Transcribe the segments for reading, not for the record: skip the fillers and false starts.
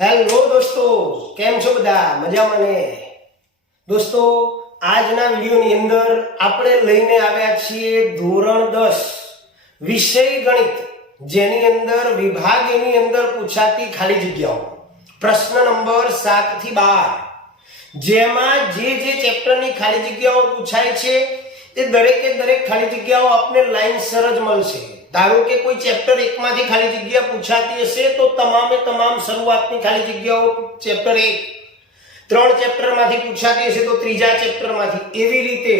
Hello દોસ્તો, કેમ છો બધા? મજામાં ને? દોસ્તો, આજના વિડીયોની અંદર આપણે લઈને આવ્યા છીએ ધોરણ 10 વિષય ગણિત, જેની અંદર વિભાગ એની અંદર પૂછાતી ખાલી જગ્યાઓ, પ્રશ્ન નંબર 7 થી 12, જેમાં જે ચેપ્ટરની ખાલી જગ્યાઓ પૂછાય છે એ દરેક ખાલી જગ્યાઓ આપને લાઈનસર જ મળશે. ધારો કે કોઈ ચેપ્ટર 1 માંથી ખાલી જગ્યા પૂછાતી હશે તો તમામે તમામ શરૂઆતની ખાલી જગ્યાઓ ચેપ્ટર 1, 3 ચેપ્ટરમાંથી પૂછાતી હશે તો ત્રીજા ચેપ્ટરમાંથી, એવી રીતે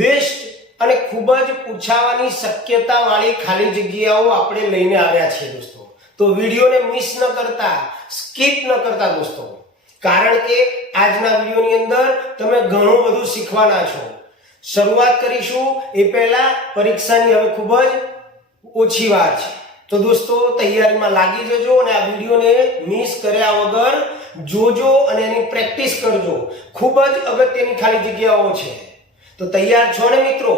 બેસ્ટ અને ખૂબ જ પૂછાવાની શક્યતા વાળી ખાલી જગ્યાઓ આપણે લઈને આવ્યા છીએ દોસ્તો. તો વિડીયોને મિસ ન કરતા, સ્કીપ ન કરતા દોસ્તો, કારણ કે આજના વિડીયોની અંદર તમે ઘણું બધું શીખવાના છો. શરૂઆત કરીશું એ પહેલા પરીક્ષાની હવે ખૂબ જ ઓછી વાર છે. તો દોસ્તો તૈયારીમાં લાગી જજો અને આ વિડીયોને મિસ કર્યા વગર જોજો અને એની પ્રેક્ટિસ કરજો. ખૂબ જ અગત્યની ખાલી જગ્યાઓ છે. તો તૈયાર છો ને મિત્રો?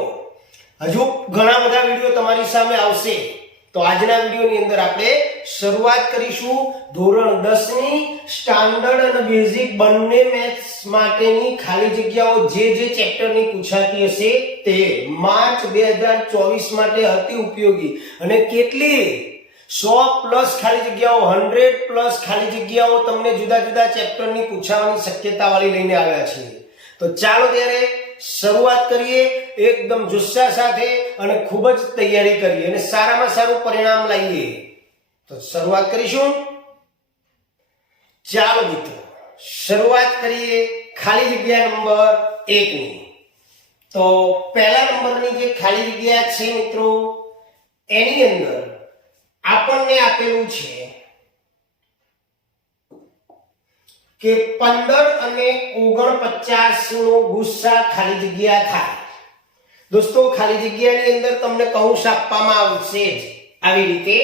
હજુ ઘણા બધા વિડીયો તમારી સામે આવશે. તો આજના વિડીયોની અંદર આપણે શરૂઆત કરીશું ધોરણ 10 ની સ્ટાન્ડર્ડ અને બેઝિક બંને મેથ્સ માટેની ખાલી જગ્યાઓ જે ચેપ્ટરની પૂછાતી હશે તે માર્ચ 2024 માટે અતિ ઉપયોગી અને કેટલી 100 પ્લસ ખાલી જગ્યાઓ, 100 પ્લસ ખાલી જગ્યાઓ તમને જુદા જુદા ચેપ્ટરની પૂછાવાની શક્યતા વાળી લઈને આવ્યા છીએ. તો ચાલો ત્યારે શરૂઆત કરીએ એકદમ જુસ્સા સાથે અને ખૂબ જ તૈયારી કરીએ અને સારામાં સારું પરિણામ લાવીએ. તો શરૂઆત કરીશું. ચાલો મિત્રો શરૂઆત કરીએ ખાલી જગ્યા નંબર 1 ની. તો પહેલા નંબરની જે ખાલી જગ્યા છે મિત્રો, એની અંદર આપણને આપેલું છે કે 15 અને 49 નો ગુસ્સા ખાલી જગ્યા થાય. દોસ્તો ખાલી જગ્યાની અંદર તમને કૌંસ આપવામાં આવશે જ આવી રીતે.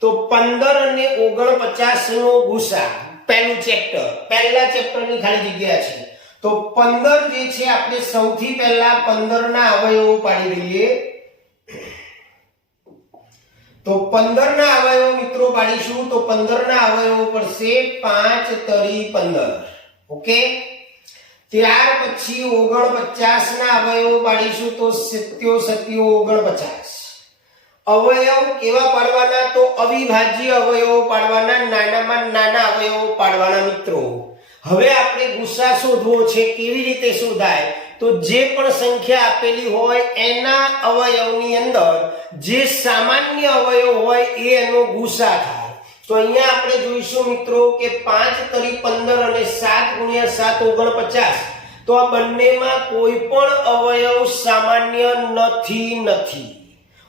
તો 15 અને 49 નો ગુસ્સા, પહેલું ચેપ્ટર, પહેલા ચેપ્ટરની ખાલી જગ્યા છે. તો 15 જે છે આપણે સૌથી પહેલા 15 ના અવયવો પાડી દઈએ. તો 15 ના અવયવો મિત્રો પાડીશું. તો 15 ના અવયવો પડશે 5 તરી 15. ઓકે. ત્યાર પછી 49 ના અવયવો પાડીશું. તો 77 49. અવયવ કેવા પાડવાના? તો અવિભાજ્ય અવયવો પાડવાના, નાનામાં નાના અવયવો પાડવાના મિત્રો. હવે આપણે ગુસ્સા શોધવો છે. કેવી રીતે શોધાય? તો જે પણ સંખ્યા આપેલી હોય એના અવયવની અંદર જે સામાન્ય અવયવ હોય એ એનો ગુસ્સા થાય. તો અહીંયા આપણે જોઈશું મિત્રો કે 5 તરી 15 અને 7 ગુણ્યા 7 49. તો આ બંનેમાં કોઈ પણ અવયવ સામાન્ય નથી.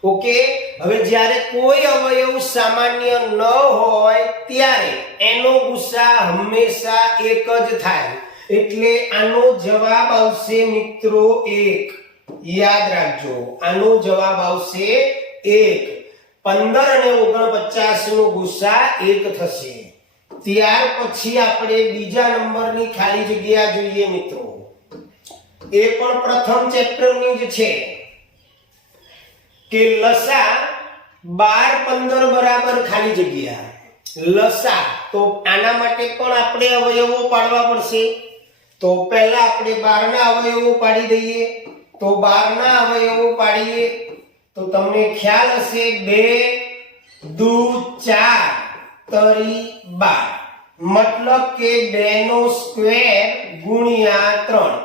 ઓકે. હવે જ્યારે કોઈ અવયવ સામાન્ય ન હોય ત્યારે એનો ગુસ્સા હંમેશા 1 જ થાય. એટલે આનો જવાબ આવશે મિત્રો 1. યાદ રાખજો, આનો જવાબ આવશે 1. 15 અને 49 નો ગુસ્સા 1 થશે. ત્યાર પછી આપણે બીજા નંબરની ખાલી જગ્યા જોઈએ મિત્રો. એ પણ પ્રથમ ચેપ્ટરની જ છે કે લસા 12 15 બરાબર ખાલી જગ્યા. લસા, તો આના માટે પણ આપણે અવયવો પાડવા પડશે. તો પહેલા આપણે 12 ના અવયવો પાડી દઈએ. તો 12 ના અવયવો પાડીએ તો તમને ખ્યાલ હશે 2 દુ 4 તરી 12, મતલબ કે 2 નો સ્ક્વેર ગુણ્યા 3.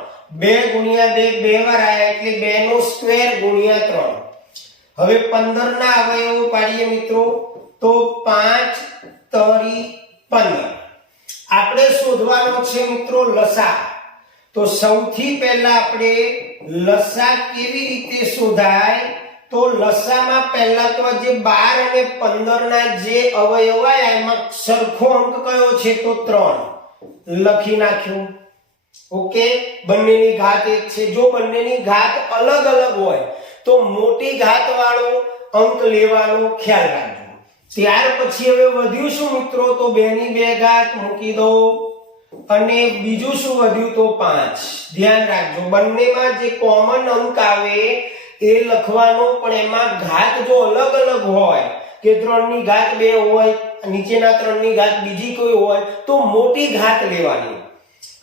2 ગુણ્યા 2 2 વાર આયા એટલે 2 નો સ્ક્વેર ગુણ્યા 3. હવે 15 ના અવયવો પાડીએ મિત્રો. તો 5 તરી 15. આપણે શોધવાનો છે મિત્રો લસા. તો સૌથી પહેલા આપણે લસા કેવી રીતે શોધાય? તો લસામાં પહેલા તો જે 12 અને 15 ના જે અવયવ આયા એમાં સરખો અંક કયો છે? તો 3 લખી નાખ્યું. ઓકે. બંનેની ઘાત 1 છે. જો બંનેની ઘાત અલગ અલગ હોય તો મોટી ઘાત વાળો અંક લેવાનો ખ્યાલ રાખજો. ત્યાર પછી હવે વધ્યું શું મિત્રો? તો 2 ની 2 ઘાત મૂકી દો અને બીજું શું વધ્યું? તો 5. ધ્યાન રાખજો, બંનેમાં જે કોમન અંક આવે એ લખવાનો, પણ એમાં ઘાત જો અલગ અલગ હોય કે 3 ની ઘાત 2 હોય નીચેના 3 ની ઘાત બીજી કોઈ હોય તો મોટી ઘાત લેવાની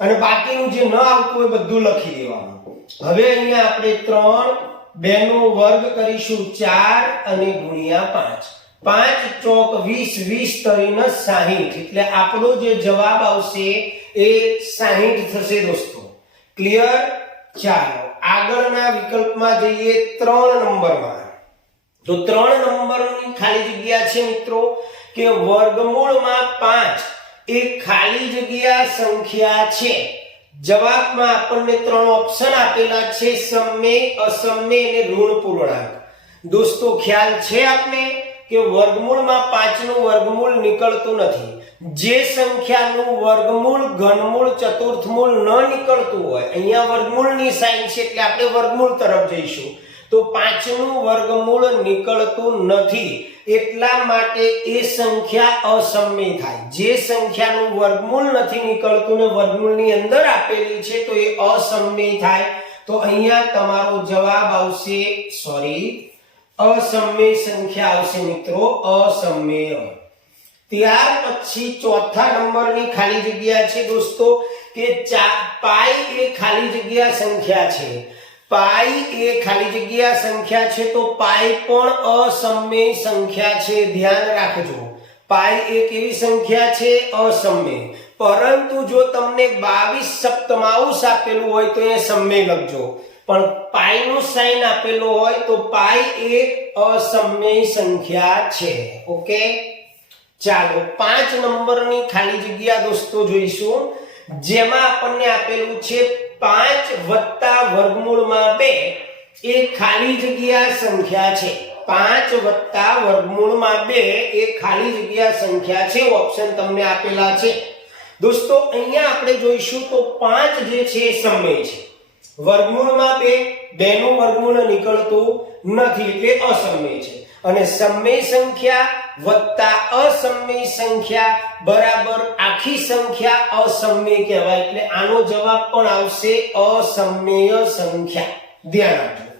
અને બાકીનું જે ન આવતું હોય બધું લખી દેવાનું. હવે અહીંયા આપણે 3 2 નો વર્ગ કરીશું 4 અને ગુણ્યા 5 5 ચોક 20 20 તરીને 60 એટલે આપણો જે જવાબ આવશે એ 60 થશે દોસ્તો. ક્લિયર? ચાલો આગળના વિકલ્પમાં જઈએ 3 નંબરમાં. તો 3 નંબરની ખાલી જગ્યા છે મિત્રો કે વર્ગમૂળમાં 5 એ ખાલી જગ્યા સંખ્યા છે. જવાબમાં આપણને 3 ઓપ્શન આપેલા છે, સમમેય, અસમમેય અને ઋણ પૂર્ણાંક. દોસ્તો ખ્યાલ છે આપને કે વર્ગમૂળમાં 5 નું વર્ગમૂળ નીકળતું નથી. જે સંખ્યાનું વર્ગમૂળ, ઘનમૂળ, ચતુર્થમૂળ ન નીકળતું હોય, અહીંયા વર્ગમૂળની સાઇન છે એટલે આપણે વર્ગમૂળ તરફ જઈશું. તો 5 નું વર્ગમૂળ નીકળતું નથી એટલા માટે એ સંખ્યા અસમમેય થાય. જે સંખ્યાનું વર્ગમૂળ નથી નીકળતું ને વર્ગમૂળની અંદર આપેલી છે તો એ અસમમેય થાય. તો અહીંયા તમારો જવાબ આવશે અસમમેય સંખ્યા આવશે મિત્રો, અસમમેય. ત્યાર પછી ચોથા નંબરની ખાલી જગ્યા છે દોસ્તો કે પાઈ એ ખાલી જગ્યા સંખ્યા છે. પાઈ એ ખાલી જગ્યા સંખ્યા છે તો પાઈ પણ અસમમેય સંખ્યા છે. ધ્યાન રાખજો, પાઈ એ કેવી સંખ્યા છે? અસમમેય. પરંતુ જો તમને 22 સપ્તમાંશ આપેલું હોય તો એ સમમેય લખજો, પણ પાઈ નું સાઇન આપેલું હોય તો પાઈ એ અસમમેય સંખ્યા છે. ઓકે, ચાલો 5 નંબરની ખાલી જગ્યા દોસ્તો જોઈશું, જેમાં આપણને આપેલું છે 5 વત્તા વર્ગમૂળમાં 2 એ ખાલી જગ્યા સંખ્યા છે. 5 વત્તા વર્ગમૂળમાં 2 એ ખાલી જગ્યા સંખ્યા છે. ઓપ્શન તમને આપેલા છે દોસ્તો. અહીંયા આપણે જોઈશું તો 5 જે છે એ સમમેય છે. વર્ગમૂળમાં 2 નું વર્ગમૂળ નીકળતું નથી એટલે અસમમેય છે. અને સમમેય સંખ્યા વત્તા અસમમેય સંખ્યા બરાબર આખી સંખ્યા અસમમેય કહેવાય. એટલે આનો જવાબ પણ આવશે અસમમેય સંખ્યા. ધ્યાન રાખજો.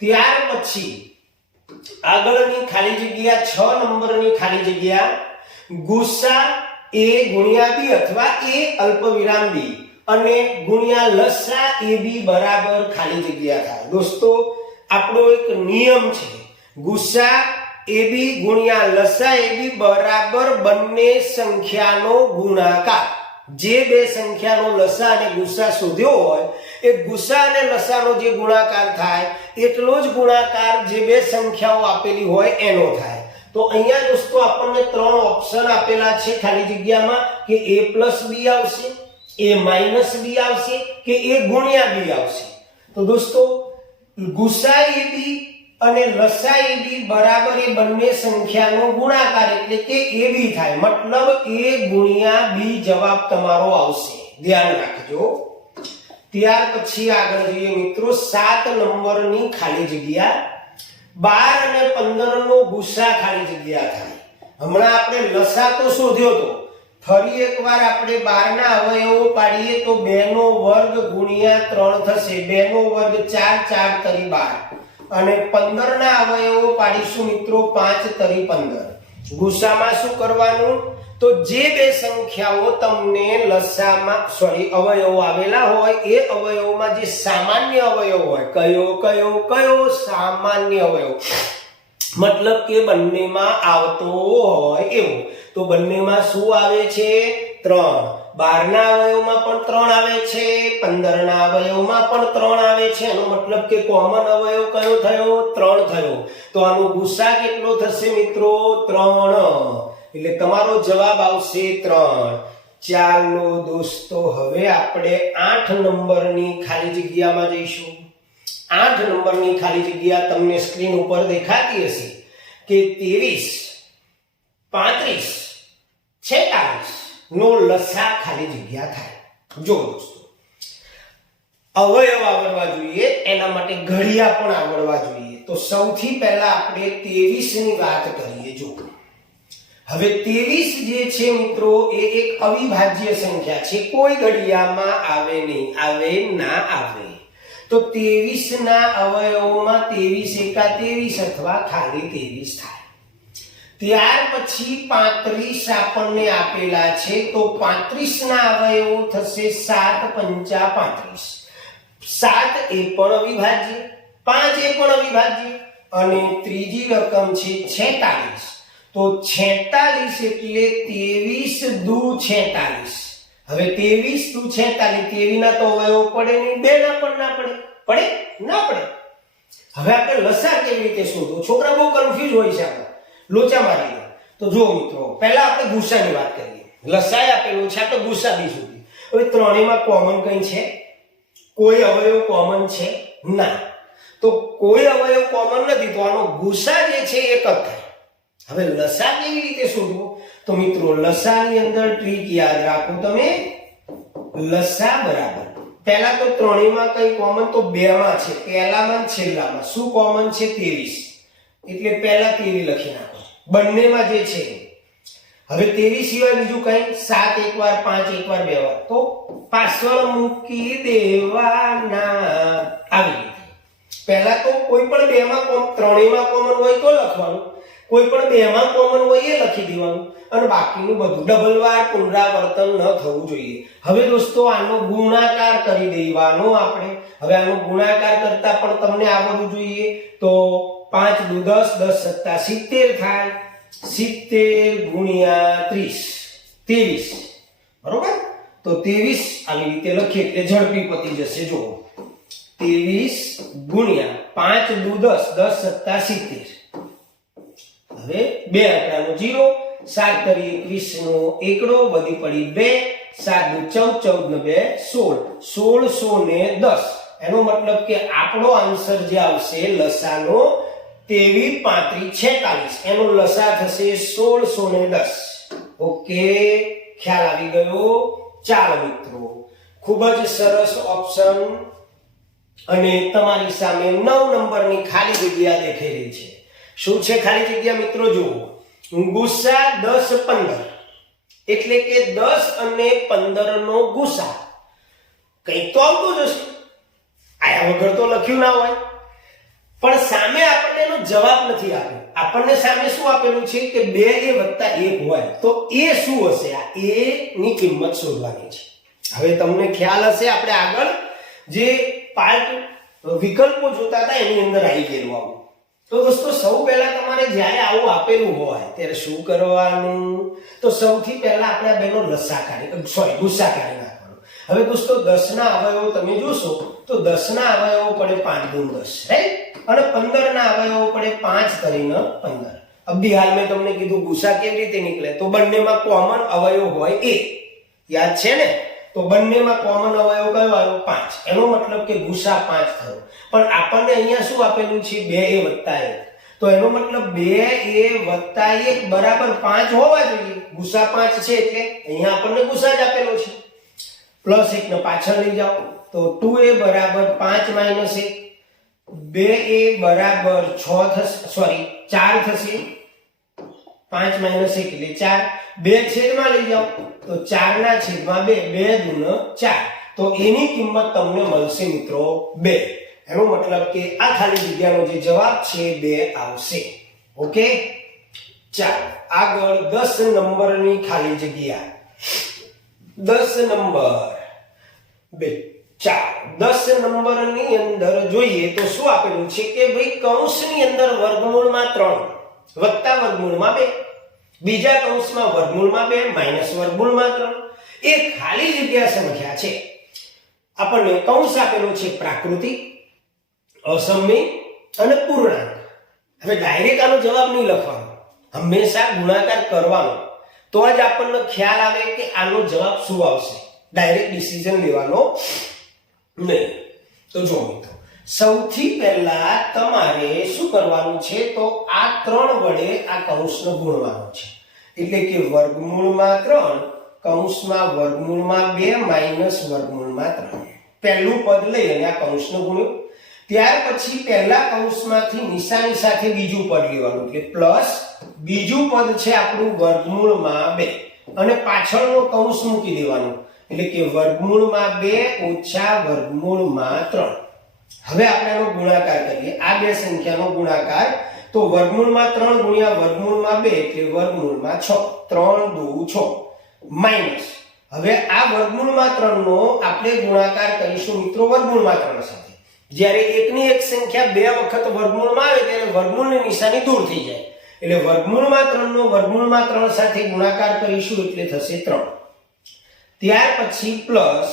ત્યાર પછી આગળની ખાલી જગ્યા 6 નંબરની ખાલી જગ્યા ગુસા a ગુણ્યા b અથવા a અલ્પવિરામ b અને ગુણ્યા લસા ab બરાબર ખાલી જગ્યા થાય. દોસ્તો આપણો એક નિયમ છે, ગુસા ab ગુણ્યા લસા ab બરાબર બંને સંખ્યાનો ગુણાકાર. જે બે સંખ્યાનો લસા અને ગુસા શોધ્યો હોય એ ગુસા અને લસાનો જે ગુણાકાર થાય એટલો જ ગુણાકાર જે બે સંખ્યાઓ આપેલી હોય એનો થાય. તો અહીંયા દોસ્તો આપણને 3 ઓપ્શન આપેલા છે ખાલી જગ્યામાં કે a + b આવશે, a - b આવશે કે a ગુણ્યા b આવશે. તો દોસ્તો ગુસા ab અને લસા ab બરાબર એ બંને સંખ્યાનો ગુણાકાર એટલે કે ab થાય. મતલબ a ગુણ્યા b જવાબ તમારો આવશે. ધ્યાન રાખજો. ત્યાર પછી આગળ જઈએ મિત્રો 7 નંબરની ખાલી જગ્યા 12 અને 15 નો ગુસા ખાલી જગ્યા થાય. હમણાં આપણે લસા તો શોધ્યો તો, ફરી એકવાર આપણે 12 ના અવયવો પાડીએ તો 2 નો વર્ગ ગુણ્યા 3 થશે. 2 નો વર્ગ 4 4 તરી 12 અને 15 ના અવયવો પાડીશું મિત્રો 5 તરી 15. ગુસામાં શું કરવાનું? તો જે બે સંખ્યાઓ તમને લસામાં અવયવો આવેલા હોય એ અવયવોમાં જે સામાન્ય અવયવ હોય, કયો સામાન્ય અવયવ, મતલબ કે બંનેમાં આવતો હોય એવો. તો બંનેમાં શું આવે છે? 3. 12 ના અવયવમાં પણ 3 આવે છે, 15 ના અવયવમાં પણ 3 આવે છે. એનો મતલબ કે કોમન અવયવ કયો થયો? 3 થયો. તો આનો ગુસા કેટલો થશે મિત્રો? 3. એટલે તમારો જવાબ આવશે 3. ચાલો દોસ્તો હવે આપણે 8 નંબરની ખાલી જગ્યામાં જઈશું. 8 નંબરની ખાલી જગ્યા તમને સ્ક્રીન ઉપર દેખાતી હશે કે 23 35 46 નો લસા ખાલી જગ્યા થાય. જો દોસ્તો અવયવ આવડવા જોઈએ, એના માટે ઘડિયા પણ આવડવા જોઈએ. તો સૌથી પહેલા આપણે 23 ની વાત કરીએ. જો હવે 23 જે છે મિત્રો એ એક અવિભાજ્ય સંખ્યા છે. કોઈ ઘડિયામાં આવે નહીં, આવે ના આવે. તો 23 ના અવયવોમાં 23 એકા 23 અથવા ખાલી 23 થાય. ત્યાર પછી 35 આપણને આપેલા છે તો 35 ના અવયવો થશે 7 પંચા 35. 7 એ પણ અવિભાજ્ય, 5 એ પણ અવિભાજ્ય અને ત્રીજી રકમ છે 46. તો 46 એટલે 23 દુ 46. હવે 23 દુ 46, 23 ના તો અવયવો પડે નહીં, 2 ના પણ ના પડે. પડે ના પડે. હવે આપણે લસા કેવી રીતે શોધવું? છોકરા બહુ કન્ફ્યુઝ હોય છે, આપણે લોચા મારી દે. તો જો મિત્રો, પહેલા આપણે ગુસાની વાત કરીએ. લસા આપેલું છે, આપણે ગુસા બી શોધીએ. હવે ત્રણેયમાં કોમન કઈ છે? કોઈ અવયવ કોમન છે ના. તો કોઈ અવયવ કોમન નથી, તો આનો ગુસા જે છે એક જ થાય. હવે લસા કેવી રીતે શોધવો? તો મિત્રો, લસાની અંદર ટ્રીક યાદ રાખો તમે. લસા બરાબર પહેલા તો ત્રણેયમાં કઈ કોમન? તો બે માં છે, પહેલામાં છેલ્લામાં. શું કોમન છે? 23. એટલે પહેલા 23 લખી નાખો બંનેમાં જે છે. હવે 23 સિવાય બીજું કઈ? 7 એક વાર, 5 એક વાર, 2 વાર. તો પાછળ મૂકી દેવાના. આવી રીતે પહેલા તો કોઈ પણ બે માં ત્રણેયમાં કોમન હોય તો લખવાનું, કોઈ પણ બે માં કોમન હોય એ લખી દેવાનું, અને બાકીનું બધું ડબલ વાર પુનરાવર્તન ન થવું જોઈએ. હવે દોસ્તો, આનો ગુણાકાર કરી દેવાનો આપણે. હવે આનો ગુણાકાર કરતા પણ તમને આવડવું જોઈએ. તો 5 દુ 10, 10 સત્તા 70 થાય. 70 ગુણ્યા 30, 23. બરોબર? તો 23 આવી રીતે લખીએ એટલે ઝડપી પતી જશે. જો 23 ગુણ્યા 5 દુ 10, 10 સત્તા 70. હવે બે આંકડાનો 0, 7 તરી 21 નો એકડો, વધી પડી 2, 7 દુ 14, 14 ને 2 16, 1610. એનો મતલબ કે આપણો આન્સર જે આવશે લસાનો 23, 35, 46, એનો લસા થશે 1610. ઓકે, ખ્યાલ આવી ગયો? ચાલો મિત્રો, ખૂબ જ સરસ ઓપ્શન. અને તમારી સામે 9 નંબરની ખાલી જગ્યા દેખાઈ રહી છે. શું છે ખાલી જગ્યા મિત્રો? જુઓ, ગુસા 10, 15 એટલે કે 10 અને 15 નો ગુસા. કઈ તો આવતું જ હશે, આયા વગર તો લખ્યું ના હોય. પણ સામે આપણને એનો જવાબ નથી આપ્યો. આપણને સામે શું આપેલું છે કે 2a + 1 હોય. તો એ શું હશે? આ a ની કિંમત શોધવાની છે. હવે તમને ખ્યાલ હશે, આપણે આગળ જે પાર્ટ વિકલ્પો જોતા હતા એની અંદર આવી ગયેલું આવું. તો દોસ્તો, સૌ પહેલા તમારે જ્યારે આવું આપેલું હોય ત્યારે શું કરવાનું? તો સૌથી પહેલા આપણે આ બેનો લસા કાઢી ગુસા કાઢી નાખવાનો. હવે દોસ્તો, 10 ના અવયવો તમે જોશો તો 10 ના અવયવો પડે 5 દુ 10, રાઈટ? અને 15 ના અવયવો પડે 5 તરી 15. અબી હાલ મેં તમને કીધું ગુસા કેવી રીતે નીકળે? તો બંનેમાં કોમન અવયવ હોય એ. યાદ છે ને? તો બંનેમાં કોમન અવયવ કયો આવ્યો? 5. એનો મતલબ કે ગુસા 5 થયો. પણ આપણને અહીંયા શું આપેલું છે? 2a + 1. તો એનો મતલબ 2a + 1 બરાબર 5 હોવા જોઈએ. ગુસા 5 છે એટલે અહીંયા આપણને ગુસા જ આપેલો છે. +1 ને પાછળ લઈ જાઓ તો 2a બરાબર 5 - 1. 2a બરાબર 6 થશે, સોરી 4 થશે. 5 - 1 એટલે 4. 2 છેદમાં લઈ જાઓ તો 4 ના છેદમાં 2, 2 દુ 4. તો એની કિંમત તમને મળશે મિત્રો 2. એનો મતલબ કે આ ખાલી જગ્યાનો જે જવાબ છે 2 આવશે. ઓકે, ચાલો આગળ 10 નંબરની ખાલી જગ્યા. 10 નંબર ચાલો 10 નંબરની અંદર જોઈએ તો શું આપેલું છે કે ભાઈ કૌંસની અંદર વર્ગમૂળમાં 3 વત્તા વર્ગમૂળમાં 2, બીજા કૌંસમાં વર્ગમૂળમાં 2 માઈનસ વર્ગમૂળમાં 3. એ ખાલી જગ્યા સંખ્યા છે. આપણને કૌંસ આપેલો છે પ્રાકૃતિક, અસમમિત અને પૂર્ણાંક. હવે ડાયરેક્ટ આનો જવાબ નહીં લખવાનો, હંમેશા ગુણાકાર કરવાનો. તો જ આપણને ખ્યાલ આવે કે આનો જવાબ શું આવશે. ડાયરેક્ટ ડિસિઝન લેવાનો નહીં. તો જો મિત્રો, સૌથી પહેલા તમારે શું કરવાનું છે? તો આ 3 વડે આ કૌંસને ગુણવાનો છે. એટલે કે વર્ગમૂળમાં 3 કૌંસમાં વર્ગમૂળમાં 2 માઈનસ વર્ગમૂળમાં 3. પહેલું પદ લઈ અને આ કૌંસને ગુણ્યો. ત્યાર પછી પહેલા કૌંસમાંથી નિશાની સાથે બીજું પદ લેવાનું, એટલે પ્લસ બીજું પદ છે આપણું વર્ગમૂળમાં 2 અને પાછળનો કૌંસ મૂકી દેવાનો, એટલે કે વર્ગમૂળમાં 2 ઓછા વર્ગમૂળમાં 3. હવે આપણે આનો ગુણાકાર કરીએ. આ બે સંખ્યાનો ગુણાકાર તો વર્ગમૂળમાં 3 ગુણ્યા વર્ગમૂળમાં 2 એટલે વર્ગમૂળમાં 6. 3 દુ 6 માઈનસ. હવે આ વર્ગમૂળમાં 3 નો આપણે ગુણાકાર કરીશું મિત્રો વર્ગમૂળમાં 3 સાથે. જ્યારે એકની એક સંખ્યા બે વખત વર્ગમૂળમાં આવે ત્યારે વર્ગમૂળની નિશાની દૂર થઈ જાય. એટલે વર્ગમૂળમાં 3 નો વર્ગમૂળમાં 3 સાથે ગુણાકાર કરીશું એટલે થશે 3. ત્યાર પછી પ્લસ,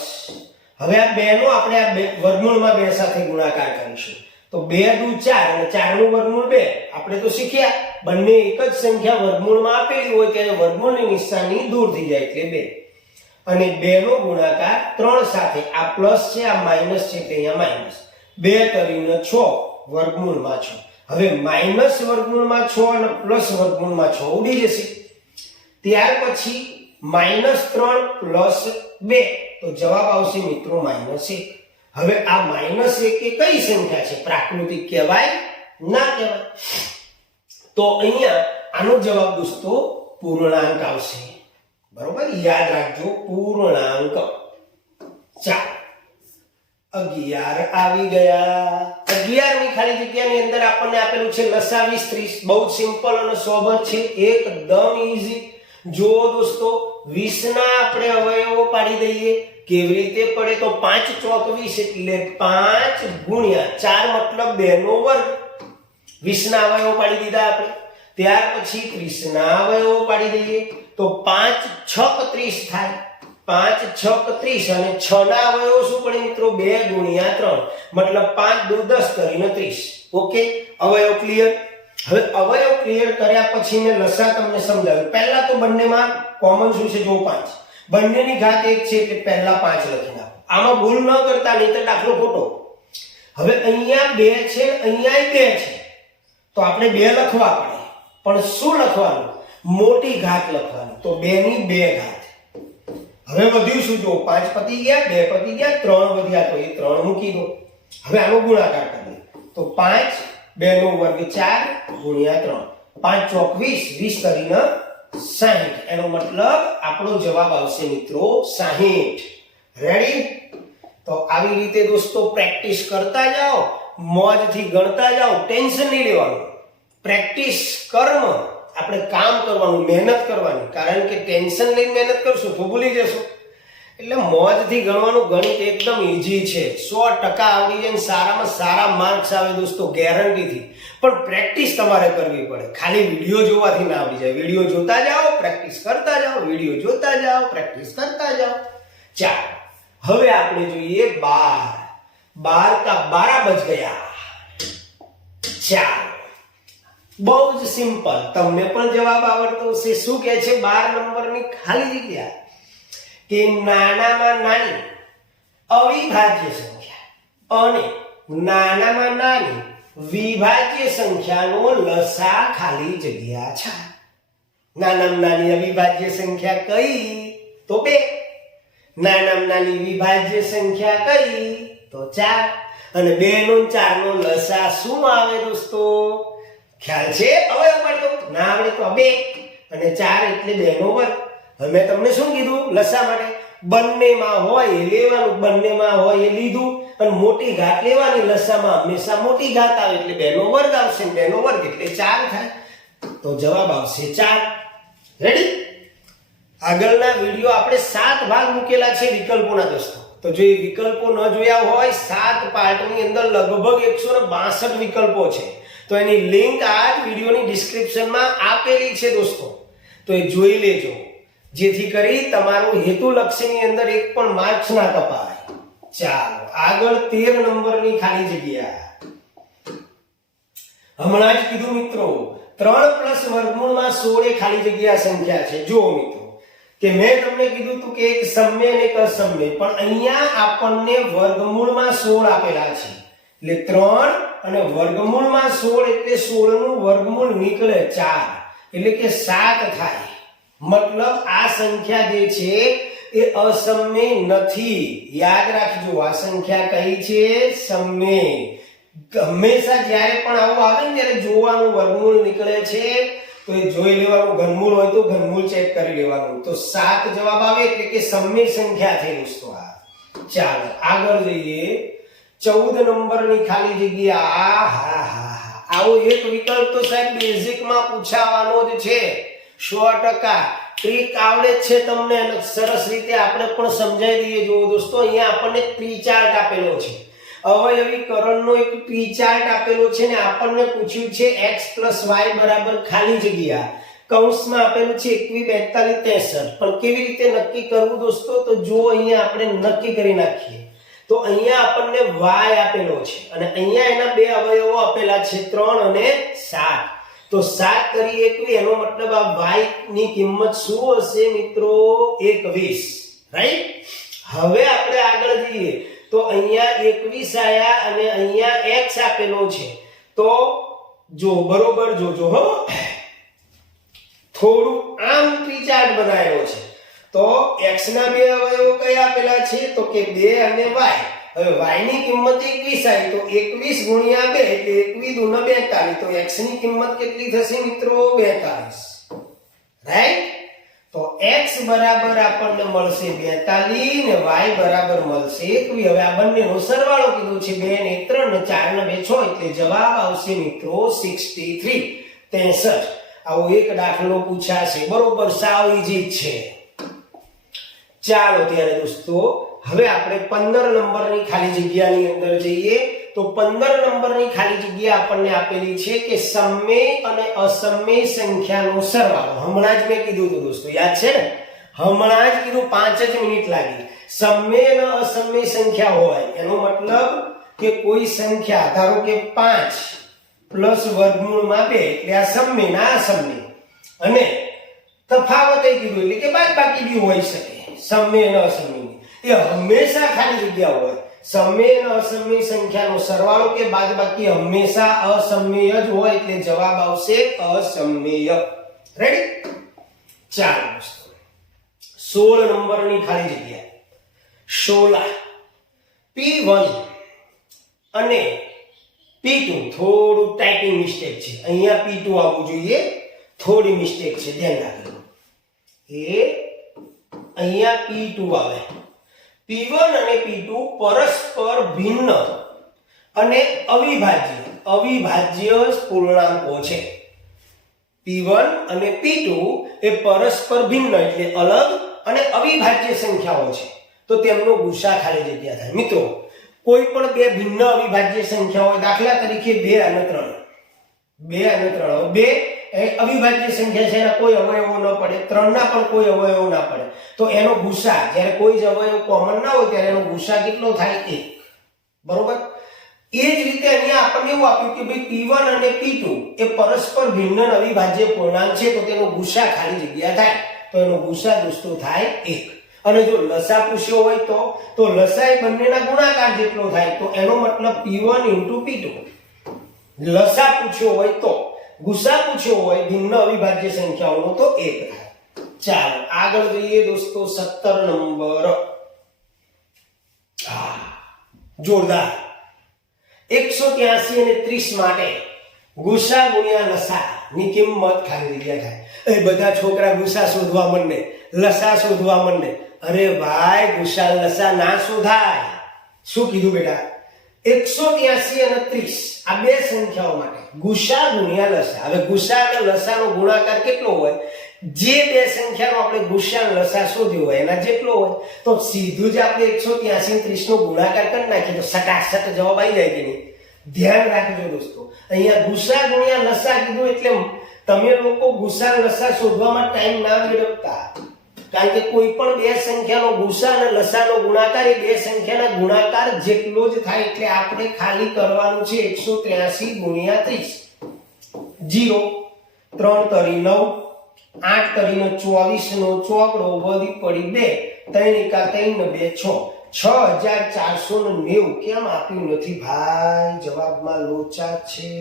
હવે આ 2 નો આપણે આ વર્ગમૂળમાં 2 સાથે ગુણાકાર કરીશું. તો 2 દુ 4 અને 4 નું વર્ગમૂળ 2. આપણે તો શીખ્યા બંને એક જ સંખ્યા વર્ગમૂળમાં આપેલી હોય ત્યારે વર્ગમૂળની નિશાની દૂર થઈ જાય એટલે 2. અને 2 નો ગુણાકાર 3 સાથે. આ પ્લસ છે આ માઈનસ છે એટલે અહીંયા માઈનસ. 2 તરીને 6 વર્ગમૂળમાં 6. હવે માઈનસ વર્ગમૂળમાં 6 અને પ્લસ વર્ગમૂળમાં 6 ઉડી જશે. ત્યાર પછી -3 પ્લસ 2 તો જવાબ આવશે મિત્રો -1. હવે આ -1 એ કઈ સંખ્યા છે? પ્રાકૃતિક કહેવાય ના કહેવાય? તો અહીંયા આનો જવાબ દોસ્તો પૂર્ણાંક આવશે. બરોબર, યાદ રાખજો પૂર્ણાંક. ચાલો 11 આવી ગયા. 11 ની ખાલી જગ્યાની અંદર આપણને આપેલું છે લસા 20 30. બહુ સિમ્પલ અને સોબર છે, એકદમ ઈઝી. જો દોસ્તો 20 ના આપણે અવયવો પાડી દઈએ. કેવી રીતે પડે? તો 5 ચોક 20 એટલે 5 ગુણ્યા 4 મતલબ 2 નો વર્ગ. 20 ના અવયવો પાડી દીધા આપણે. ત્યાર પછી 30 ના અવયવો પાડી દઈએ તો 5 છક 30 થાય. 5 છક 30 અને 6 ના અવયવો શું પડે મિત્રો? 2 ગુણ્યા 3 મતલબ 5 દુ 10 કરીને 30. ઓકે, અવયવ ક્લિયર. હવે અવયવ ક્લિયર કર્યા પછી મેં લસા તમને સમજાવ્યું. પહેલા તો બંનેમાં કોમન શું છે? જો 5. બંનેની ઘાત 1 છે એટલે પહેલા 5 લખી નાખો. આમાં ભૂલ ન કરતા, નહીં તો દાખલો ખોટો. હવે અહીંયા 2 છે, અહીંયા 2 છે, તો આપણે 2 લખવા પડે. પણ શું લખવાનું? મોટી ઘાત લખવાની. તો 2 ની 2 ઘાત. હવે વધ્યું શું? જો 5 પતી ગયા, 2 પતી ગયા, 3 વધ્યા તો એ 3 મૂકી દો. હવે આનો ગુણાકાર કરીએ તો 5 2 નો વર્ગ 4 ગુણ્યા 3. 5 ચોક 20, 20 કરીને 60. એનો મતલબ આપણો જવાબ આવશે મિત્રો 60. રેડી? તો આવી રીતે દોસ્તો પ્રેક્ટિસ કરતા જાઓ, મોજથી ગણતા જાઓ, ટેન્શન નહીં લેવાનું. પ્રેક્ટિસ કર્મ, આપણે કામ કરવાનું, મહેનત કરવાની. કારણ કે ટેન્શન લઈને મહેનત કરશું તો ભૂલી જશો. એટલે મોજથી ગણવાનું. ગણિત એકદમ ઈઝી છે, 100% આવડી જાય, સારામાં સારા માર્ક્સ આવે દોસ્તો, ગેરંટીથી. પણ પ્રેક્ટિસ તમારે કરવી પડે. ખાલી વિડીયો જોવાથી ના આવડી જાય. વિડીયો જોતા જાઓ, પ્રેક્ટિસ કરતા જાઓ, વિડીયો જોતા જાઓ, પ્રેક્ટિસ કરતા જાઓ. ચાલો હવે આપણે જોઈએ 12. 12 का 12 बज गया. ચાલો બહુ જ સિમ્પલ, તમને પણ જવાબ આવડતો હશે. શું કહે છે? 12 નંબરની ખાલી જગ્યા કે નાનામાં નાની અવિભાજ્ય સંખ્યા અને નાનામાં નાની વિભાજ્ય સંખ્યાનો લસા ખાલી જગ્યા છે. નાનામાં નાની અવિભાજ્ય સંખ્યા કઈ? તો 2. નાનામાં નાની વિભાજ્ય સંખ્યા કઈ? તો 4. અને 2 નો 4 નો લસા શું આવે દોસ્તો? ખ્યાલ છે? અવયવ પાડતો ના આવડે તો 2 અને 4 એટલે 2 નો વર્ગ. હવે મેં તમને શું કીધું? લસા માટે બંનેમાં હોય એ લેવાનું, બંનેમાં હોય એ લીધું. અને મોટી ઘાત લેવાની. લસામાં હંમેશા મોટી ઘાત આવે એટલે 2 નો વર્ગ આવશે. 2 નો વર્ગ એટલે 4 થાય. તો જવાબ આવશે 4. રેડી? આગળના વિડિયો આપણે 7 ભાગ મૂકેલા છે વિકલ્પોના દોસ્તો. તો જો એ વિકલ્પો ન જોયા હોય, 7 પાર્ટની અંદર લગભગ 162 વિકલ્પો છે. તો એની લિંક આ વિડિયોની ડિસ્ક્રિપ્શનમાં આપેલી છે દોસ્તો. તો એ જોઈ લેજો, જેથી કરી તમારું હેતુલક્ષીની અંદર એક પણ માર્ક્સ ના કપાય. ચાલો આગળ 13 નંબરની ખાલી જગ્યા. હમણાં જ કીધું મિત્રો 3 + વર્ગમૂળમાં 16 એ ખાલી જગ્યા સંખ્યા છે. જુઓ મિત્રો કે મેં તમને કીધું હતું કે એક સમય અને એક અસમય, પણ અહીંયા આપણને વર્ગમૂળમાં 16 આપેલા છે. એટલે 3 અને વર્ગમૂળમાં 16 એટલે 16 નું વર્ગમૂળ નીકળે 4 એટલે કે 7 થાય. મતલબ આ સંખ્યા જે છે એ અસમય નથી. યાદ રાખજો, આ સંખ્યા કઈ છે? સમય. હંમેશા જ્યારે પણ આવું આવે ને ત્યારે જોવાનું વર્ગમૂળ નીકળે છે તો એ જોઈ લેવાનું. ઘનમૂળ હોય તો ઘનમૂળ ચેક કરી લેવાનું. તો 7 જવાબ આવે એટલે કે સમય સંખ્યા થઈ દોસ્તો આ. ચાલો આગળ જઈએ 14 નંબરની ખાલી જગ્યા. આવો એક વિકલ્પ તો સાહેબ બેઝિકમાં પૂછાવાનો જ છે 100%. ટ્રીક આવડે જ છે તમને, સરસ રીતે આપણે પણ સમજાવી દઈએ. જો દોસ્તો અહીંયા આપણને ટ્રી ચાર્ટ આપેલો છે, અવયવીકરણનો એક ટ્રી ચાર્ટ આપેલો છે ને આપણને પૂછ્યું છે x + y બરાબર ખાલી જગ્યા કૌંસમાં આપેલું છે 21, 42, 63. પણ કેવી રીતે નક્કી કરવું દોસ્તો? તો જો અહીંયા આપણે નક્કી કરી નાખીએ તો અહીંયા આપણને y આપેલો છે અને અહીંયા એના બે અવયવો આપેલા છે 3 અને 7. તો 7 કરી 21 એનો મતલબ આ y ની કિંમત શું હશે મિત્રો? 21. રાઈટ? હવે આપણે આગળ જઈએ તો અહીંયા 21 આયા અને અહીંયા x આપેલો છે. તો જો બરોબર જોજો હો, થોડું આમ ટ્રી ચાર્ટ બનાવ્યો છે. તો x ના બે અવયવો કયા આપેલા છે? તો કે 2 અને y. હવે y ની કિંમત 21 આવી તો 21 ગુણ્યા 2 એટલે 21 * 42. તો x ની કિંમત કેટલી થશે મિત્રો? 42. રાઈટ? તો x બરાબર આપણને મળશે 42 ને y બરાબર મળશે 21. હવે આ બંનેનો સરવાળો કીધો છે 2 ને 3 ને 4 ને 2 6 એટલે જવાબ આવશે મિત્રો 63. 63. આવો એક દાખલો પૂછાશે. બરોબર, સાવ ઈઝી છે. ચાલો ત્યારે દોસ્તો હવે આપણે 15 નંબરની ખાલી જગ્યાની અંદર જઈએ. તો 15 નંબરની ખાલી જગ્યા આપણને આપેલી છે કે સમમેય અને અસમમેય સંખ્યાનો સરવાળો. હમણાં જ મેં કીધું હતું દોસ્તો, યાદ છે ને? હમણાં જ કીધું, 5 જ મિનિટ લાગી. સમમેય અને અસમમેય સંખ્યા હોય એનો મતલબ કે કોઈ સંખ્યા ધારો કે 5 પ્લસ વર્ગમૂળમાં 2 એટલે આ સમમેય ના અસમમેય, અને તફાવત એ કીધું એટલે કે બાદબાકી બી હોઈ શકે. સમમેય અને અસમમેય એ હંમેશા ખાલી જગ્યા હોય. સમમેય અને અસમમેય સંખ્યાનો સરવાળો કે બાદબાકી હંમેશા અસમમેય જ હોય એટલે જવાબ આવશે અસમમેય. રેડી? ચાલો દોસ્તો 16 નંબરની ખાલી જગ્યા 16 P1 અને P2. થોડું ટાઈપિંગ મિસ્ટેક છે, અહીંયા P2 આવવું જોઈએ, થોડી મિસ્ટેક છે, ધ્યાન રાખજો. એ અહીંયા P2 આવે. P1 અને P2 પરસ્પર ભિન્ન અને અવિભાજ્ય પૂર્ણાંકો છે. P1 અને P2 એ પરસ્પર ભિન્ન એટલે અલગ અને અવિભાજ્ય સંખ્યાઓ છે. તો તેમનો ગુસા ખાલી જગ્યા થાય. મિત્રો કોઈ પણ બે ભિન્ન અવિભાજ્ય સંખ્યા હોય, દાખલા તરીકે 2 અને 3. 2 અને 3, 2 એ અવિભાજ્ય સંખ્યા છે, એના કોઈ અવયવો ન પડે, 3 ના પણ કોઈ અવયવો ના પડે. તો એનો ગુસા જ્યારે કોઈ જ અવયવ કોમન ના હોય ત્યારે એનો ગુસા કેટલો થાય? 1. બરોબર? એ જ રીતે અહીંયા આપણને એવું આપ્યું કે ભાઈ P1 અને P2 એ પરસ્પર ભિન્ન અને અવિભાજ્ય પૂર્ણાંક છે, તો તેનો ગુસા ખાલી જગ્યા થાય. તો એનો ગુસા દોસ્તો થાય 1. અને જો લસા પૂછ્યો હોય તો લસા એ બંનેના ગુણાકાર જેટલો થાય. તો એનો મતલબ P1 * P2. લસા પૂછ્યો હોય તો, ગુસા પૂછ્યો હોય ભિન્ન અવિભાજ્ય સંખ્યાઓનો તો 1 થાય. ચાલો આગળ જઈએ દોસ્તો 17 નંબર. જોરદાર. 183 અને 30 માટે ગુસા ગુણ્યા લસા ની કિંમત ખાલી જગ્યા થાય. એ બધા છોકરા ગુસા શોધવા માંડે, લસા શોધવા માંડે. અરે ભાઈ, ગુસા લસા ના શોધાય. શું કીધું બેટા? 183 અને 30 આ બે સંખ્યાઓ માટે ગુસા ગુણ્યા લસા. હવે ગુસા અને લસાનો ગુણાકાર કેટલો હોય? જે બે સંખ્યાનો આપણે ગુસા અને લસા શોધ્યો હોય એના જેટલો હોય. તો સીધું જ આપણે 183 અને 30 નો ગુણાકાર કરી નાખીએ તો સટાસટ જવાબ આવી જાય કે નહીં? ધ્યાન રાખજો દોસ્તો, અહીંયા ગુસા ગુણ્યા લસા કીધું એટલે તમે લોકો ગુસા લસા શોધવામાં ટાઈમ ના વેડફતા. કારણ કે કોઈ પણ બે સંખ્યાનો ગુસા અને લસાનો ગુણાકાર એ બે સંખ્યાના ગુણાકાર જેટલો જ થાય. એટલે આપણે ખાલી કરવાનું છે 183 ગુણ્યા 30. 0 3 તરી 9, 8 તરી 24 નો ચોકડો વધી પડી 2, 3 એકા 3 ને 2 6. 6490 કેમ આપ્યું નથી ભાઈ? જવાબમાં લોચા છે.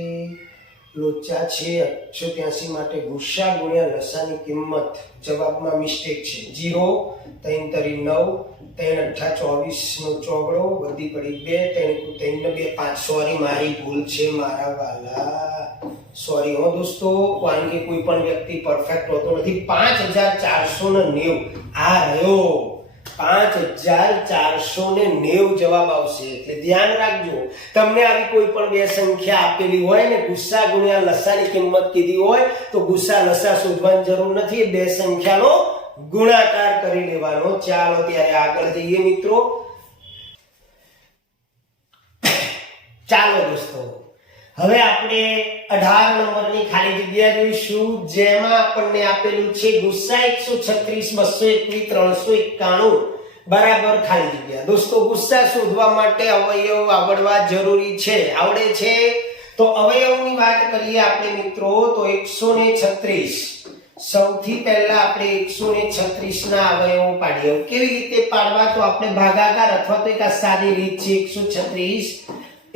183 માટે ગુસા ગુણ્યા લસાની કિંમત જવાબમાં મિસ્ટેક છે. 0 3 તરી 9, 3 8 24 નો ચોગડો વધી પડી 2, 3 ને 2 5. સોરી, મારી ભૂલ છે મારા વાલા, સોરી હો દોસ્તો. કારણ કે કોઈ પણ વ્યક્તિ પરફેક્ટ હોતો નથી. 5490 આ રહ્યો. 5490 જવાબ આવશે. એટલે ધ્યાન રાખજો, તમને આવી કોઈ પણ બે સંખ્યા આપેલી હોય ને ગુસ્સા ગુણ્યા લસાની કિંમત કીધી હોય તો ગુસ્સા લસા શોધવાની જરૂર નથી, બે સંખ્યાનો ગુણાકાર કરી લેવાનો. ચાલો ત્યારે આગળ જઈએ મિત્રો. ચાલો દોસ્તો, હવે આપણે 18 નંબરની ખાલી જગ્યા જોઈશું, જેમાં આપણને આપેલું છે ગુસ્સા 136 221 391 બરાબર ખાલી જગ્યા. દોસ્તો ગુસ્સા શોધવા માટે અવયવ આવડવા જરૂરી છે. આવડે છે તો અવયવની વાત કરીએ આપણે મિત્રો તો 136. સૌથી પહેલા આપણે 136 ના અવયવો પાડીએ. કેવી રીતે પાડવા? તો આપણે ભાગાકાર અથવા તો એક આ સાદી રીત છે. 136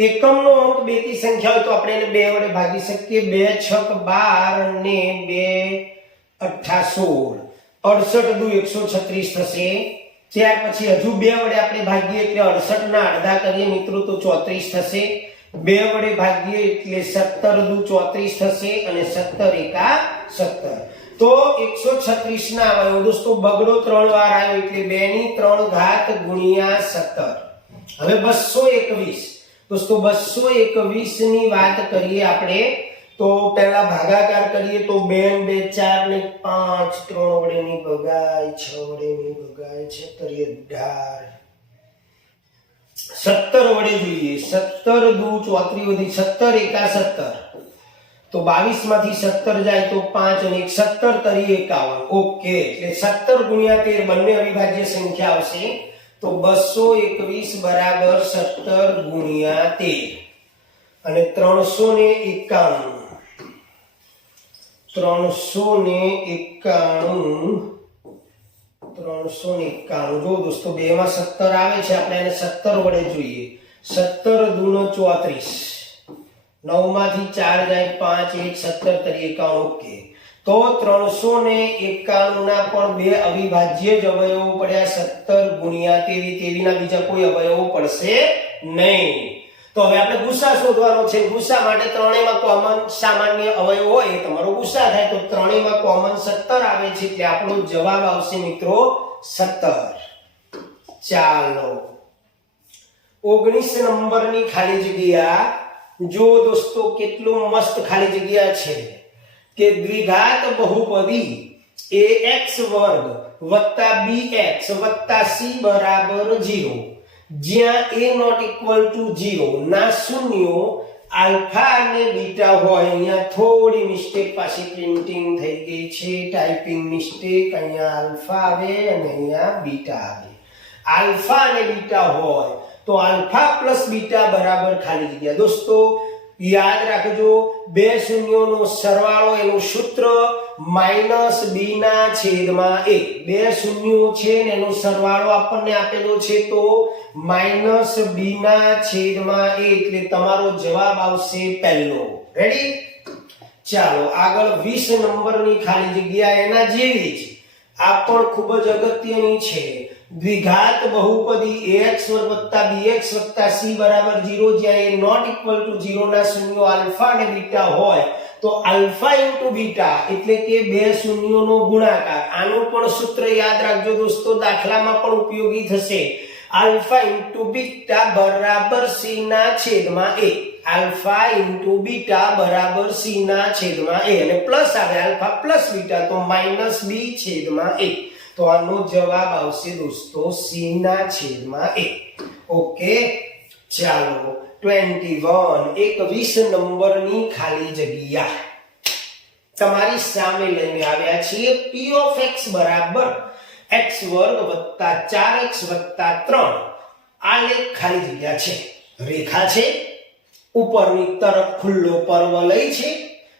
એકમનો અંક 2 થી સંખ્યા હોય તો આપણે એને 2 વડે ભાગી શકીએ. 2 6 12 અને 2 8 16 68 દુ 136 થશે. ત્યાર પછી હજુ 2 વડે આપણે ભાગીએ એટલે 68 ના અડધા કરીએ મિત્રો તો 34 થશે. 2 વડે ભાગીએ એટલે 17 દુ 34 થશે અને 17 એકા 17. તો 136 ના અવયવ દોસ્તો બગડો 3 વાર આવ્યો એટલે 2 ની 3 ઘાત ગુણ્યા 17. હવે 221 દોસ્તો 221 ની વાત કરીએ આપણે તો પહેલા ભાગાકાર કરીએ તો 2 2 4 ને 5 3 વડે ની ભગાય 6 વડે ની ભગાય 6 17 વડે જોઈએ 17 દુ 34 વધી 17 એકા 17 તો 22 માંથી 17 જાય તો 5 અને 17 તરી 51. ઓકે, એટલે 17 ગુણ્યા 13 બંને અવિભાજ્ય સંખ્યા આવશે તો 221 બરાબર 17 ગુણ્યા 13 અને 391 જો દોસ્તો બે માં 17 આવે છે આપણે એને 17 વડે જોઈએ 17 દુ 34 9 માંથી 4 જાય 5 1 17 તરી 51. ઓકે, તો 391 ના પણ બે અવિભાજ્ય જ અવયવો પડ્યા 17 ગુણ્યા 23 ના બીજા કોઈ અવયવો પડશે નહીં. તો હવે આપણે ગુસ્સા શોધવાનો છે. ગુસ્સા માટે ત્રણેયમાં કોમન સામાન્ય અવયવ હોય એ તમારો ગુસ્સા થાય તો ત્રણેયમાં કોમન 17 આવે છે એટલે આપણો જવાબ આવશે મિત્રો 17. ચાલો 19 નંબરની ખાલી જગ્યા જો દોસ્તો કેટલું મસ્ત ખાલી જગ્યા છે કે દ્વિઘાત બહુપદી ax વર્ગ વત્તા bx વત્તા c બરાબર 0 જ્યાં a not equal to 0 ના શૂન્યો આલ્ફા અને બીટા હોય. અહીંયા થોડી મિસ્ટેક પાછી પ્રિન્ટિંગ થઈ ગઈ છે, ટાઈપિંગ મિસ્ટેક. અહીંયા આલ્ફા આવે અને અહીંયા બીટા આવે. આલ્ફા અને બીટા હોય તો આલ્ફા પ્લસ બીટા બરાબર ખાલી જગ્યા. દોસ્તો યાદ રાખજો બે શૂન્યોનો સરવાળો એનું સૂત્ર માઈનસ b ના છેદમાં a. બે શૂન્યો છે ને એનો સરવાળો આપણને આપેલો છે તો માઈનસ b ના છેદમાં a એટલે તમારો જવાબ આવશે પહેલો. રેડી? ચાલો આગળ 20 નંબરની ખાલી જગ્યા એના જેવી જ આ પણ ખૂબ જ અગત્યની છે. દ્વિઘાત બહુપદી ax વર્ગ વત્તા bx વત્તા c બરાબર 0 જ્યાં a not equal to 0 ના શૂન્યો આલ્ફા અને બીટા હોય તો આલ્ફા ઇન્ટુ બીટા એટલે કે બે શૂન્યોનો ગુણાકાર. આનું પણ સૂત્ર યાદ રાખજો દોસ્તો, દાખલામાં પણ ઉપયોગી થશે. આલ્ફા ઇન્ટુ બીટા બરાબર c ના છેદમાં a. આલ્ફા ઇન્ટુ બીટા બરાબર c ના છેદમાં a અને પ્લસ આવે આલ્ફા પ્લસ બીટા તો માઈનસ b છેદમાં a. તો આનો જવાબ આવશે દોસ્તો c ના છેદમાં a. ઓકે, ચાલો 21 નંબરની ખાલી જગ્યા તમારી સામે લઈને આવ્યા છીએ. p of x બરાબર x વર્ગ વત્તા 4x વત્તા 3 આ લેખ ખાલી જગ્યા છે. રેખા છે, ઉપરની તરફ ખુલ્લો પર્વલય છે,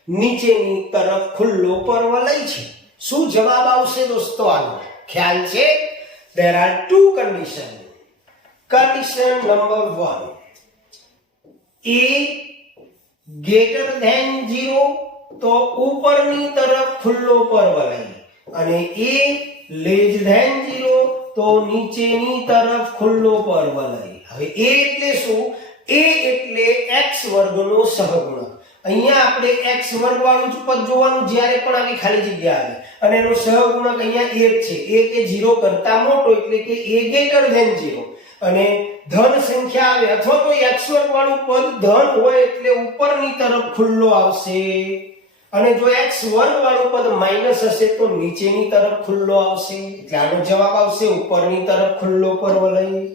નીચેની તરફ ખુલ્લો પર્વલય છે. શું જવાબ આવશે દોસ્તો આનો ખ્યાલ છે? there are two condition. condition number 1 a greater than 0 તો ઉપરની તરફ ખુલ્લો પર્વલય અને a less than 0 તો નીચેની તરફ ખુલ્લો પર્વલય. હવે a એટલે શું? a એટલે x વર્ગનો સહગુણક અહીંયા આપણે x વર્ગ વાળું જ પદ જોવાનું જ્યારે પણ આવી ખાલી જગ્યા આવે અને એનો સહગુણક અહીંયા 1 છે 1 એ 0 કરતા મોટો એટલે કે a greater than 0 અને ધન સંખ્યા આવે અથવા તો x વર્ગ વાળું પદ ધન હોય એટલે ઉપરની તરફ ખુલ્લો આવશે અને જો x વર્ગ વાળું પદ માઈનસ હશે તો નીચેની તરફ ખુલ્લો આવશે એટલે આનો જવાબ આવશે ઉપરની તરફ ખુલ્લો પરવલય।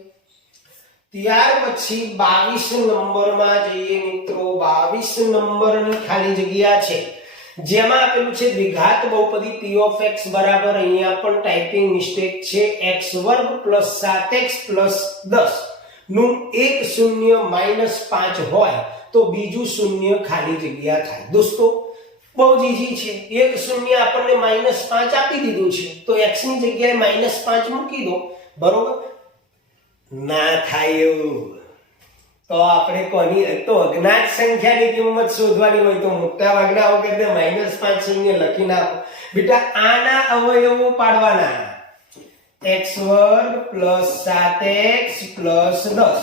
ત્યાર પછી 22 નંબરમાં જઈએ મિત્રો। 22 નંબરની ખાલી જગ્યા છે જેમાં આપેલું છે દ્વિઘાત બહુપદી p of x બરાબર અહીંયા પણ ટાઈપિંગ મિસ્ટેક છે x વર્ગ 7x 10 નું એક શૂન્ય -5 હોય તો બીજું શૂન્ય ખાલી જગ્યા થાય। દોસ્તો બહુ જ ઈઝી છે, એક શૂન્ય આપણને -5 આપી દીધું છે તો x ની જગ્યાએ -5 મૂકી દો, બરોબર? ના થાય એવું તો આપણે કોની તો અજ્ઞાત સંખ્યાની કિંમત શોધવાની હોય તો મોટા ભાગના વખતે -5 શૂન્ય લખી નાખો બેટા। આના અવયવો પાડવાના x વર્ગ 7x 10।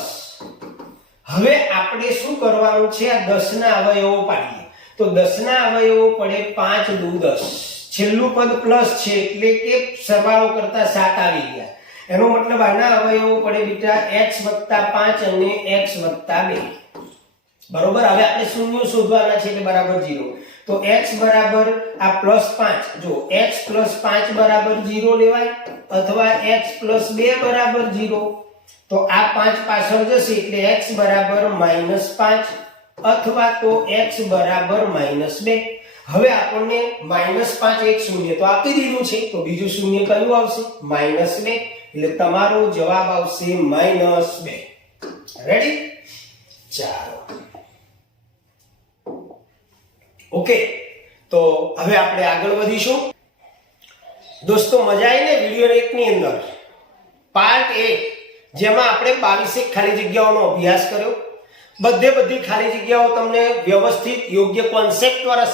હવે આપણે શું કરવાનું છે? આ 10 ના અવયવો પાડીએ તો 10 ના અવયવો પડે 5 દુ 10, છેલ્લું પદ પ્લસ છે એટલે કે સરવાળો કરતા 7 આવી ગયા, એનો મતલબ આના અવયવો પડે બેટા x + 5 અને x + 2, બરોબર? હવે આપણે શૂન્ય શોધવાના છે એટલે બરાબર 0 તો x બરાબર આ +5, જો x + 5 બરાબર 0 લેવાય અથવા x + 2 બરાબર 0 તો આ 5 પાછળ જશે એટલે x બરાબર -5 અથવા તો x બરાબર -2। હવે આપણને -5 એક શૂન્ય તો આપી દીધું છે તો બીજું શૂન્ય કયું આવશે? -2 એટલે તમારો જવાબ આવશે -2। રેડી? ચાલો ઓકે, તો હવે આપણે આગળ વધીશું। દોસ્તો મજા આવી ને વિડિયો 1 ની અંદર? પાર્ટ 1 જેમાં આપણે 22 ખાલી જગ્યાઓનો અભ્યાસ કર્યો, બધી ખાલી જગ્યાઓ તમને વ્યવસ્થિત યોગ્ય કોન્સેપ્ટ દ્વારા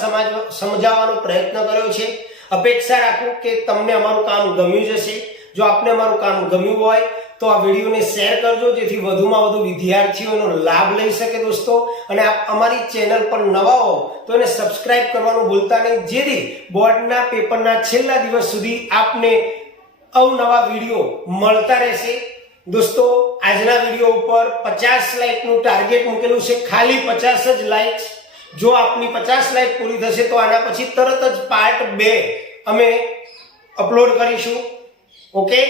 સમજાવવાનો પ્રયત્ન કર્યો છે। અપેક્ષા રાખું કે તમને અમારું કામ ગમ્યું જશે। જો આપને અમારું કામ ગમ્યું હોય તો આ વિડિયોને શેર કરજો જેથી વધુમાં વધુ વિદ્યાર્થીઓનો લાભ લઈ શકે દોસ્તો। અને આપ અમારી ચેનલ પર નવા હો તો એને સબસ્ક્રાઇબ કરવાનું ભૂલતા નહીં જેથી બોર્ડના પેપરના છેલ્લા દિવસ સુધી આપને અવનવા વિડિયો મળતા રહેશે। દોસ્તો આજના વિડિયો ઉપર 50 લાઈકનું ટાર્ગેટ મૂકેલું છે, ખાલી 50 જ લાઈક્સ। જો આપની 50 લાઈક પૂરી થશે તો આના પછી તરત જ પાર્ટ 2 અમે અપલોડ કરીશું। ઓકે।